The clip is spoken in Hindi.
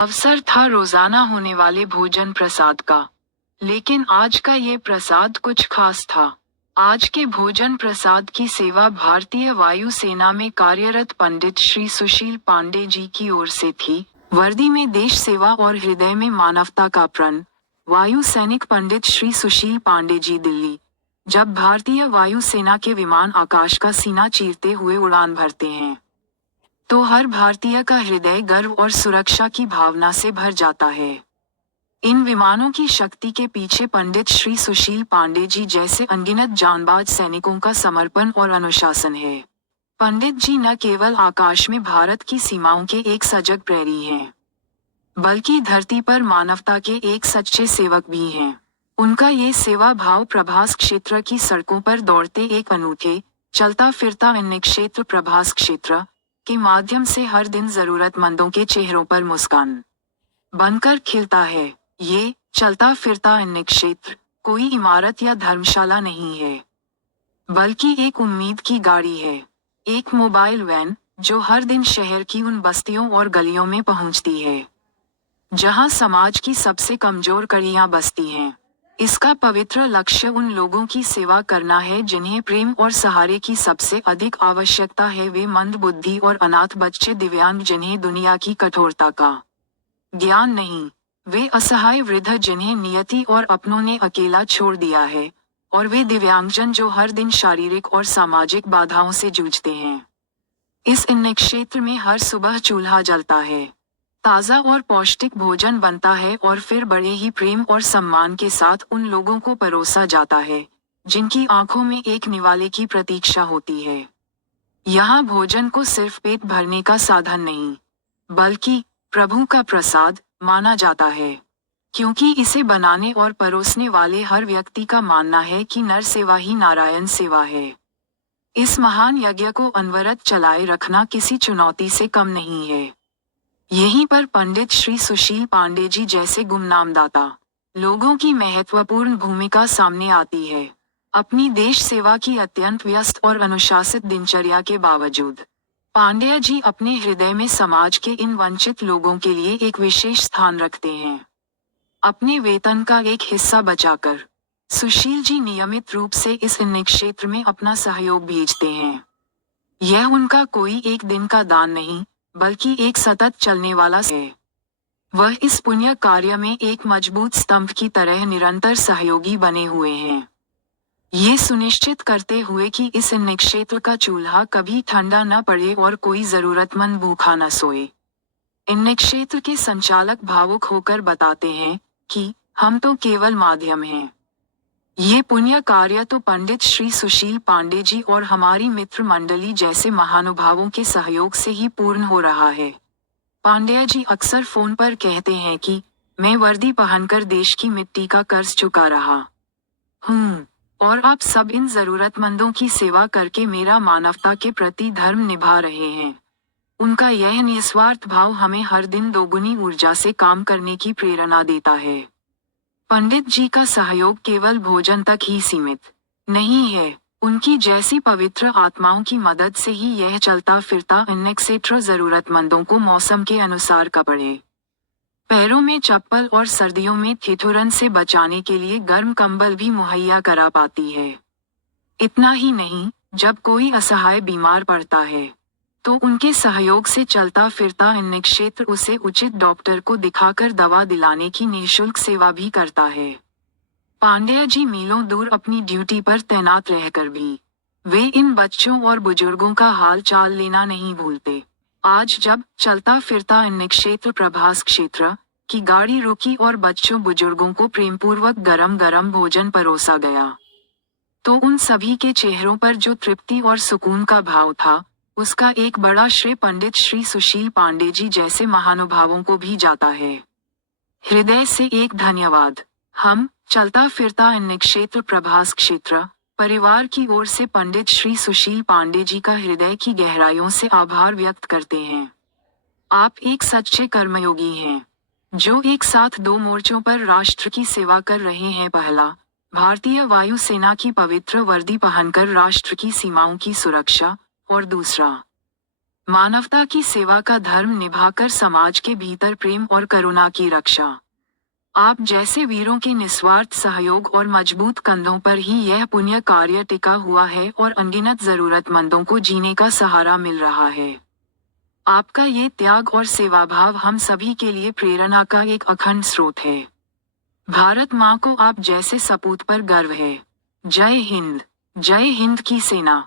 अवसर था रोजाना होने वाले भोजन प्रसाद का। लेकिन आज का ये प्रसाद कुछ खास था। आज के भोजन प्रसाद की सेवा भारतीय वायुसेना में कार्यरत पंडित श्री सुशील पांडे जी की ओर से थी। वर्दी में देश सेवा और हृदय में मानवता का प्रण। वायु सैनिक पंडित श्री सुशील पांडे जी दिल्ली। जब भारतीय वायुसेना के विमान आकाश का सीना चीरते हुए उड़ान भरते हैं तो हर भारतीय का हृदय गर्व और सुरक्षा की भावना से भर जाता है। इन विमानों की शक्ति के पीछे पंडित श्री सुशील पांडे जी जैसे अनगिनत जांबाज सैनिकों का समर्पण और अनुशासन है। पंडित जी न केवल आकाश में भारत की सीमाओं के एक सजग प्रहरी हैं, बल्कि धरती पर मानवता के एक सच्चे सेवक भी हैं। उनका ये सेवा भाव प्रभास क्षेत्र की सड़कों पर दौड़ते एक अनूठे चलता फिरता अन्य क्षेत्र प्रभास क्षेत्र के माध्यम से हर दिन जरूरतमंदों के चेहरों पर मुस्कान बनकर खिलता है। ये चलता फिरता अन्य क्षेत्र कोई इमारत या धर्मशाला नहीं है, बल्कि एक उम्मीद की गाड़ी है, एक मोबाइल वैन जो हर दिन शहर की उन बस्तियों और गलियों में पहुंचती है जहां समाज की सबसे कमजोर कड़ियां बसती हैं। इसका पवित्र लक्ष्य उन लोगों की सेवा करना है जिन्हें प्रेम और सहारे की सबसे अधिक आवश्यकता है। वे मंद बुद्धि और अनाथ बच्चे, दिव्यांग जिन्हें दुनिया की कठोरता का ज्ञान नहीं, वे असहाय वृद्ध जिन्हें नियति और अपनों ने अकेला छोड़ दिया है, और वे दिव्यांगजन जो हर दिन शारीरिक और सामाजिक बाधाओं से जूझते हैं। इस अन्य क्षेत्र में हर सुबह चूल्हा जलता है, ताज़ा और पौष्टिक भोजन बनता है और फिर बड़े ही प्रेम और सम्मान के साथ उन लोगों को परोसा जाता है जिनकी आंखों में एक निवाले की प्रतीक्षा होती है। यहाँ भोजन को सिर्फ पेट भरने का साधन नहीं, बल्कि प्रभु का प्रसाद माना जाता है, क्योंकि इसे बनाने और परोसने वाले हर व्यक्ति का मानना है कि नर सेवा ही नारायण सेवा है। इस महान यज्ञ को अनवरत चलाए रखना किसी चुनौती से कम नहीं है। यहीं पर पंडित श्री सुशील पांडे जी जैसे गुमनाम दाता लोगों की महत्वपूर्ण भूमिका सामने आती है। अपनी देश सेवा की अत्यंत व्यस्त और अनुशासित दिनचर्या के बावजूद पांड्या जी अपने हृदय में समाज के इन वंचित लोगों के लिए एक विशेष स्थान रखते हैं। अपने वेतन का एक हिस्सा बचाकर सुशील जी नियमित रूप से इस अन्य क्षेत्र में अपना सहयोग भेजते हैं। यह उनका कोई एक दिन का दान नहीं, बल्कि एक सतत चलने वाला है। वह इस पुण्य कार्य में एक मजबूत स्तंभ की तरह निरंतर सहयोगी बने हुए हैं, ये सुनिश्चित करते हुए कि इस अन्य क्षेत्र का चूल्हा कभी ठंडा न पड़े और कोई जरूरतमंद भूखा न सोए। अन्य क्षेत्र के संचालक भावुक होकर बताते हैं कि हम तो केवल माध्यम हैं। ये पुण्य कार्य तो पंडित श्री सुशील पांडे जी और हमारी मित्र मंडली जैसे महानुभावों के सहयोग से ही पूर्ण हो रहा है। पांड्या जी अक्सर फोन पर कहते हैं कि मैं वर्दी पहनकर देश की मिट्टी का कर्ज चुका रहा हूँ, और आप सब इन जरूरतमंदों की सेवा करके मेरा मानवता के प्रति धर्म निभा रहे हैं। उनका यह निस्वार्थ भाव हमें हर दिन दोगुनी ऊर्जा से काम करने की प्रेरणा देता है। पंडित जी का सहयोग केवल भोजन तक ही सीमित नहीं है, उनकी जैसी पवित्र आत्माओं की मदद से ही यह चलता फिरता अन्य क्षेत्र जरूरतमंदों को मौसम के अनुसार कपड़े, पैरों में चप्पल और सर्दियों में ठिठुरन से बचाने के लिए गर्म कंबल भी मुहैया करा पाती है। इतना ही नहीं, जब कोई असहाय बीमार पड़ता है तो उनके सहयोग से चलता फिरता अन्य क्षेत्र उसे उचित डॉक्टर को दिखाकर दवा दिलाने की निःशुल्क सेवा भी करता है। पांड्या जी मीलों दूर अपनी ड्यूटी पर तैनात रहकर भी वे इन बच्चों और बुजुर्गों का हाल चाल लेना नहीं भूलते। आज जब चलता फिरता अन्य क्षेत्र प्रभास क्षेत्र की गाड़ी रुकी और बच्चों बुजुर्गों को प्रेमपूर्वक गरम गरम भोजन परोसा गया, तो उन सभी के चेहरों पर जो तृप्ति और सुकून का भाव था, उसका एक बड़ा श्रेय पंडित श्री सुशील पांडे जी जैसे महानुभावों को भी जाता है। हृदय से एक धन्यवाद। हम चलता फिरता अन्य क्षेत्र प्रभास क्षेत्र परिवार की ओर से पंडित श्री सुशील पांडे जी का हृदय की गहराइयों से आभार व्यक्त करते हैं। आप एक सच्चे कर्मयोगी हैं, जो एक साथ दो मोर्चों पर राष्ट्र की सेवा कर रहे हैं। पहला, भारतीय वायुसेना की पवित्र वर्दी पहनकर राष्ट्र की सीमाओं की सुरक्षा, और दूसरा, मानवता की सेवा का धर्म निभाकर समाज के भीतर प्रेम और करुणा की रक्षा। आप जैसे वीरों के निस्वार्थ सहयोग और मजबूत कंधों पर ही यह पुण्य कार्य टिका हुआ है और अनगिनत जरूरतमंदों को जीने का सहारा मिल रहा है। आपका ये त्याग और सेवाभाव हम सभी के लिए प्रेरणा का एक अखंड स्रोत है। भारत माँ को आप जैसे सपूत पर गर्व है। जय हिंद की सेना।